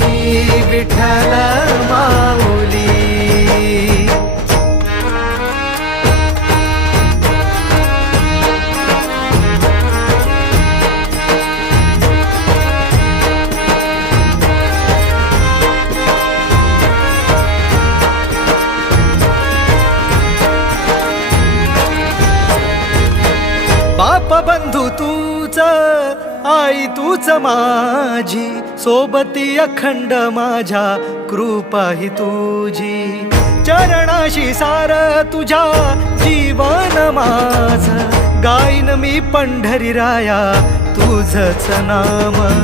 माऊली विठ्ठल बंधू तूच आई तूच माझी सोबती अखंड माझ्या कृपा ही तुझी. चरणाशी सार तुझ्या जीवन माझ. गाईन मी पंढरी राया तुझच नाम.